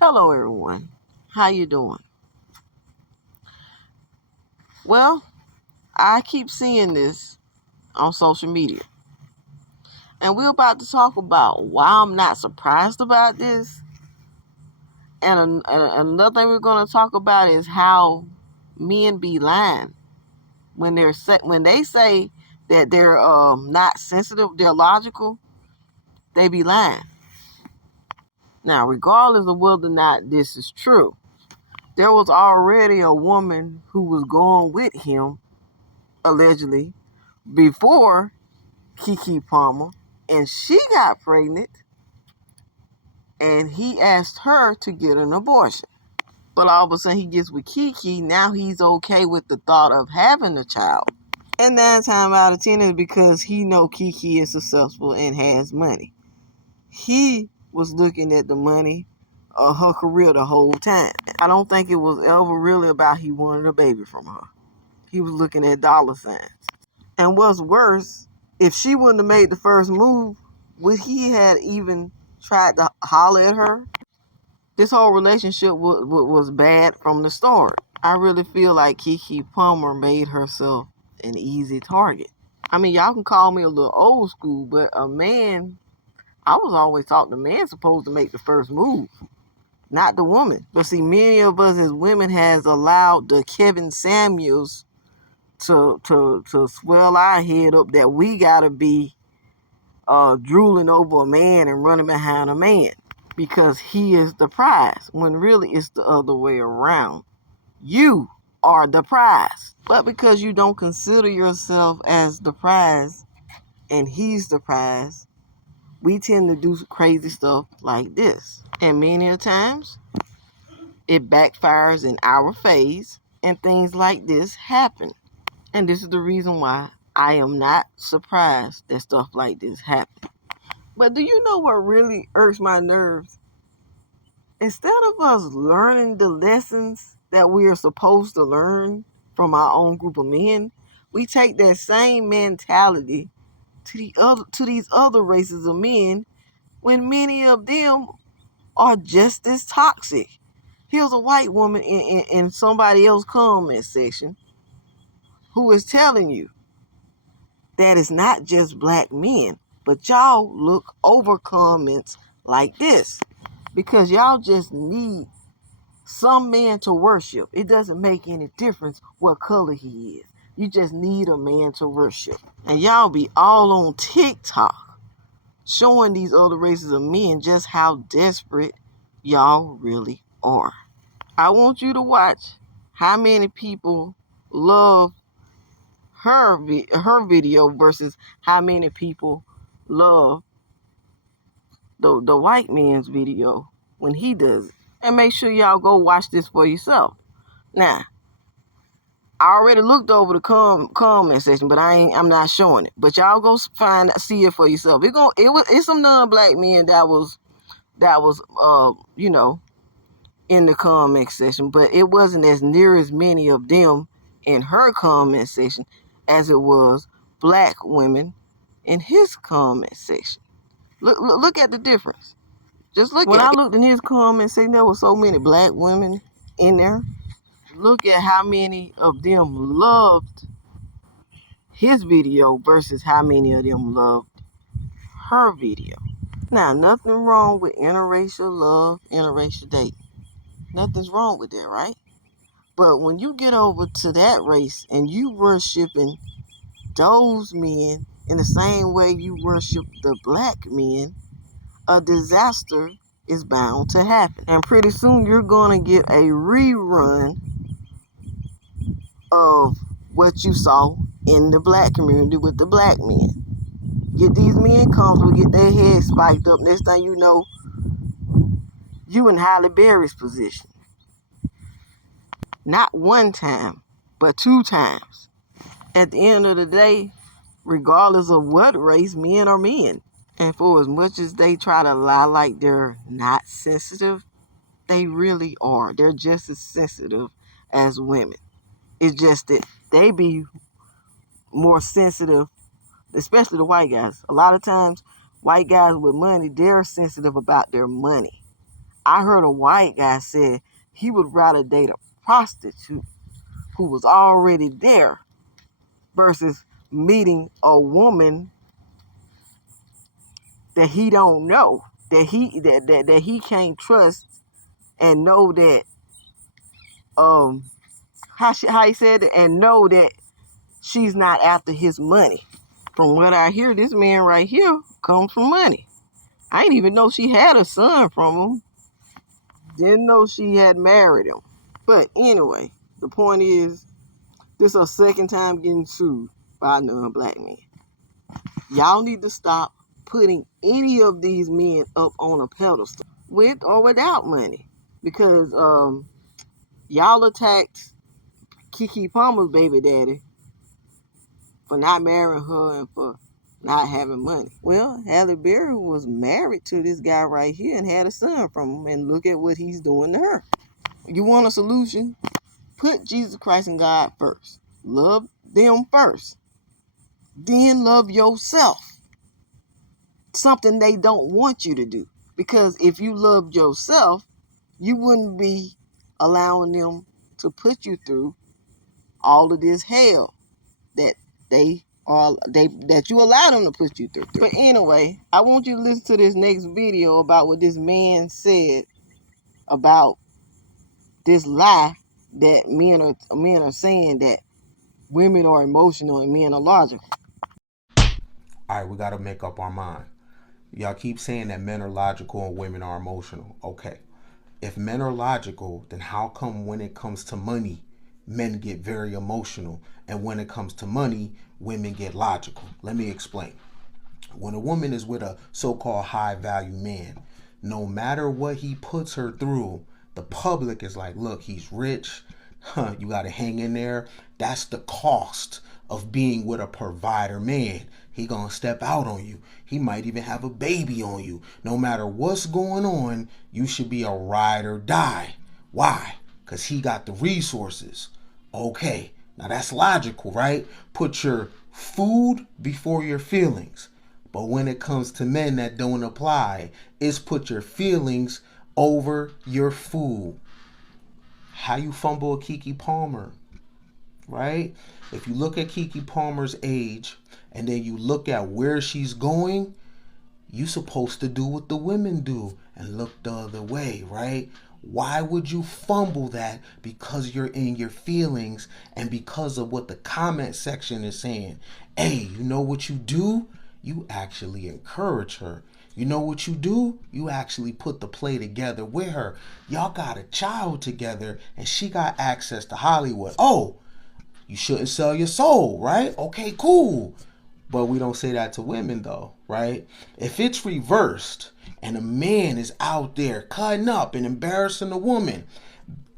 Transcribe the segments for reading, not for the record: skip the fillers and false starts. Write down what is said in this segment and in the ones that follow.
Hello everyone. How you doing? Well, I keep seeing this on social media. And we're about to talk about why I'm not surprised about this. And another thing we're going to talk about is how men be lying when when they say that they're not sensitive, they're logical, they be lying. Now, regardless of whether or not this is true, there was already a woman who was going with him allegedly before Keke Palmer, and she got pregnant, and he asked her to get an abortion. But all of a sudden he gets with Keke, now he's okay with the thought of having a child. And 9 times out of 10 is because he know Keke is successful and has money. He was looking at the money of her career the whole time. I don't think it was ever really about he wanted a baby from her. He was looking at dollar signs. And what's worse, if she wouldn't have made the first move, would he had even tried to holler at her? This whole relationship was bad from the start. I really feel like Keke Palmer made herself an easy target. I mean, y'all can call me a little old school, but a man, I was always taught the man's supposed to make the first move, not the woman. But see, many of us as women has allowed the Kevin Samuels to swell our head up that we gotta be drooling over a man and running behind a man because he is the prize, when really it's the other way around. You are the prize. But because you don't consider yourself as the prize and he's the prize, we tend to do crazy stuff like this. And many a times it backfires in our face and things like this happen. And this is the reason why I am not surprised that stuff like this happens. But do you know what really irks my nerves? Instead of us learning the lessons that we are supposed to learn from our own group of men, we take that same mentality to these other races of men when many of them are just as toxic. Here's a white woman in somebody else's comment section who is telling you that it's not just black men, but y'all look over comments like this because y'all just need some man to worship. It doesn't make any difference what color he is. You just need a man to worship. And y'all be all on TikTok showing these other races of men just how desperate y'all really are. I want you to watch how many people love her video versus how many people love the white man's video when he does it. And make sure y'all go watch this for yourself. Now, I already looked over the comment section, but I'm not showing it. But y'all go see it for yourself. It's some non-black men that was in the comment section, but it wasn't as near as many of them in her comment section as it was black women in his comment section. Look at the difference. Just look when I looked in his comment section, there were so many black women in there. Look at how many of them loved his video versus how many of them loved her video. Now, nothing wrong with interracial love, interracial dating. Nothing's wrong with that, right? But when you get over to that race and you worshiping those men in the same way you worship the black men, a disaster is bound to happen. And pretty soon you're going to get a rerun of what you saw in the black community with the black men. Get these men comfortable, get their heads spiked up. Next thing you know, you in Halle Berry's position. Not one time, but 2 times. At the end of the day, regardless of what race, men are men. And for as much as they try to lie like they're not sensitive, they really are. They're just as sensitive as women. It's just that they be more sensitive, especially the white guys. A lot of times, white guys with money, they're sensitive about their money. I heard a white guy said he would rather date a prostitute who was already there versus meeting a woman that he don't know, that he can't trust and know that how he said it, and know that she's not after his money. From what I hear, this man right here comes from money. I didn't even know she had a son from him. Didn't know she had married him. But anyway, the point is, this is her second time getting sued by a non-black man. Y'all need to stop putting any of these men up on a pedestal, with or without money. Because y'all attacked Keke Palmer's baby daddy for not marrying her and for not having money. Well, Halle Berry was married to this guy right here and had a son from him, and look at what he's doing to her. You want a solution? Put Jesus Christ and God first. Love them first. Then love yourself. Something they don't want you to do. Because if you loved yourself, you wouldn't be allowing them to put you through all of this hell that that you allow them to put you through. But anyway, I want you to listen to this next video about what this man said about this lie that men are saying, that women are emotional and men are logical. All right, we got to make up our mind. Y'all keep saying that men are logical and women are emotional. Okay. If men are logical, then how come when it comes to money, men get very emotional, and when it comes to money, women get logical? Let me explain. When a woman is with a so-called high-value man, no matter what he puts her through, the public is like, look, he's rich. You got to hang in there. That's the cost of being with a provider man. He gonna step out on you. He might even have a baby on you. No matter what's going on, you should be a ride or die. Why? Because he got the resources. Okay, now that's logical, right? Put your food before your feelings. But when it comes to men, that don't apply. It's put your feelings over your food. How you fumble a Keke Palmer, right? If you look at Keke Palmer's age and then you look at where she's going, you supposed to do what the women do and look the other way, right? Why would you fumble that? Because you're in your feelings and because of what the comment section is saying. Hey, you know what you do? You actually encourage her. You know what you do? You actually put the play together with her. Y'all got a child together and she got access to Hollywood. Oh, you shouldn't sell your soul, right? Okay, cool. But we don't say that to women though, right? If it's reversed and a man is out there cutting up and embarrassing a woman,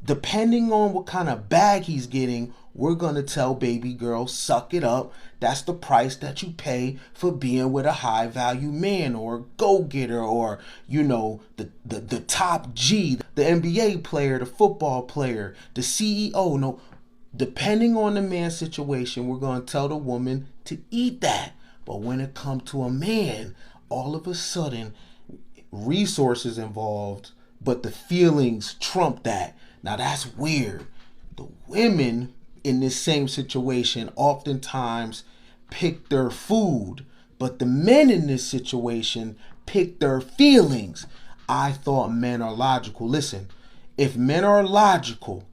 depending on what kind of bag he's getting, we're going to tell baby girl, suck it up. That's the price that you pay for being with a high value man or a go-getter or, you know, the top G, the NBA player, the football player, the CEO. No, depending on the man's situation, we're going to tell the woman to eat that. But when it comes to a man, all of a sudden, resources involved, but the feelings trump that. Now that's weird. The women in this same situation oftentimes pick their food, but the men in this situation pick their feelings. I thought men are logical. Listen, if men are logical,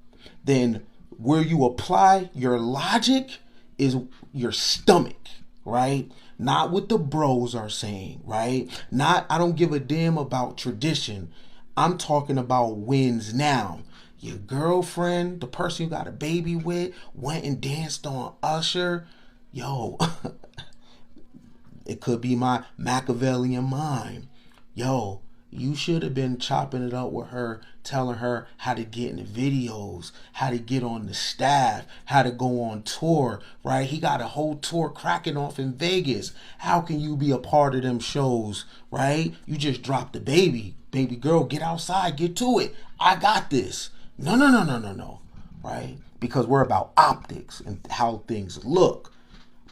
then where you apply your logic is your stomach, right? Not what the bros are saying, right? Not, I don't give a damn about tradition. I'm talking about wins now. Your girlfriend, the person you got a baby with, went and danced on Usher. Yo, it could be my Machiavellian mind. Yo, you should have been chopping it up with her, telling her how to get in the videos, how to get on the staff, how to go on tour, right? He got a whole tour cracking off in Vegas. How can you be a part of them shows, right? You just dropped the baby. Baby girl, get outside, get to it. I got this. No, right? Because we're about optics and how things look.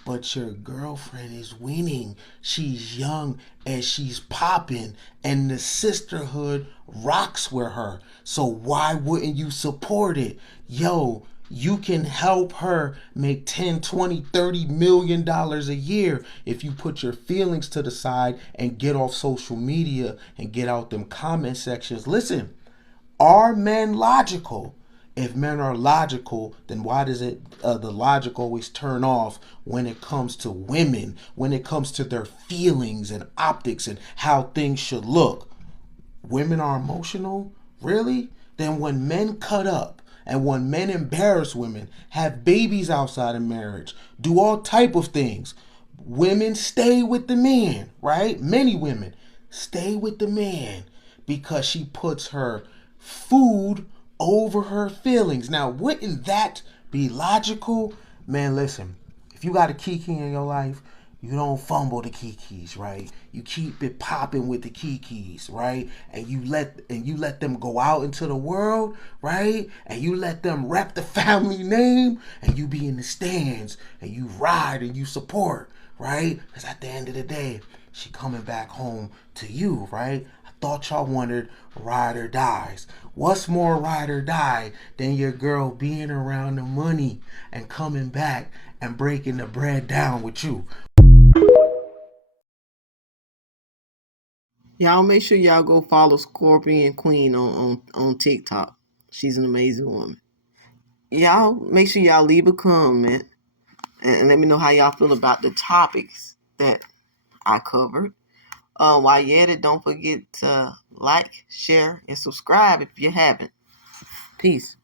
but your girlfriend is winning. She's young and she's popping, and the sisterhood rocks with her. So why wouldn't you support it? Yo, you can help her make 10, 20, 30 million dollars a year if you put your feelings to the side and get off social media and get out them comment sections. Listen, are men logical? If men are logical, then why does the logic always turn off when it comes to women, when it comes to their feelings and optics and how things should look? Women are emotional? Really? Then when men cut up and when men embarrass women, have babies outside of marriage, do all type of things, women stay with the man, right? Many women stay with the man because she puts her food over her feelings. Now, wouldn't that be logical? Man, listen, if you got a Keke in your life, you don't fumble the Kekes, right? You keep it popping with the Kekes, right? And you let them go out into the world, right? And you let them rep the family name, and you be in the stands and you ride and you support, right? Because at the end of the day, she coming back home to you, right? I thought y'all wanted ride or dies. What's more ride or die than your girl being around the money and coming back and breaking the bread down with you? Y'all make sure y'all go follow Scorpion Queen on TikTok. She's an amazing woman. Y'all make sure y'all leave a comment and let me know how y'all feel about the topics that I covered. While you're at it, don't forget to like, share, and subscribe if you haven't. Peace.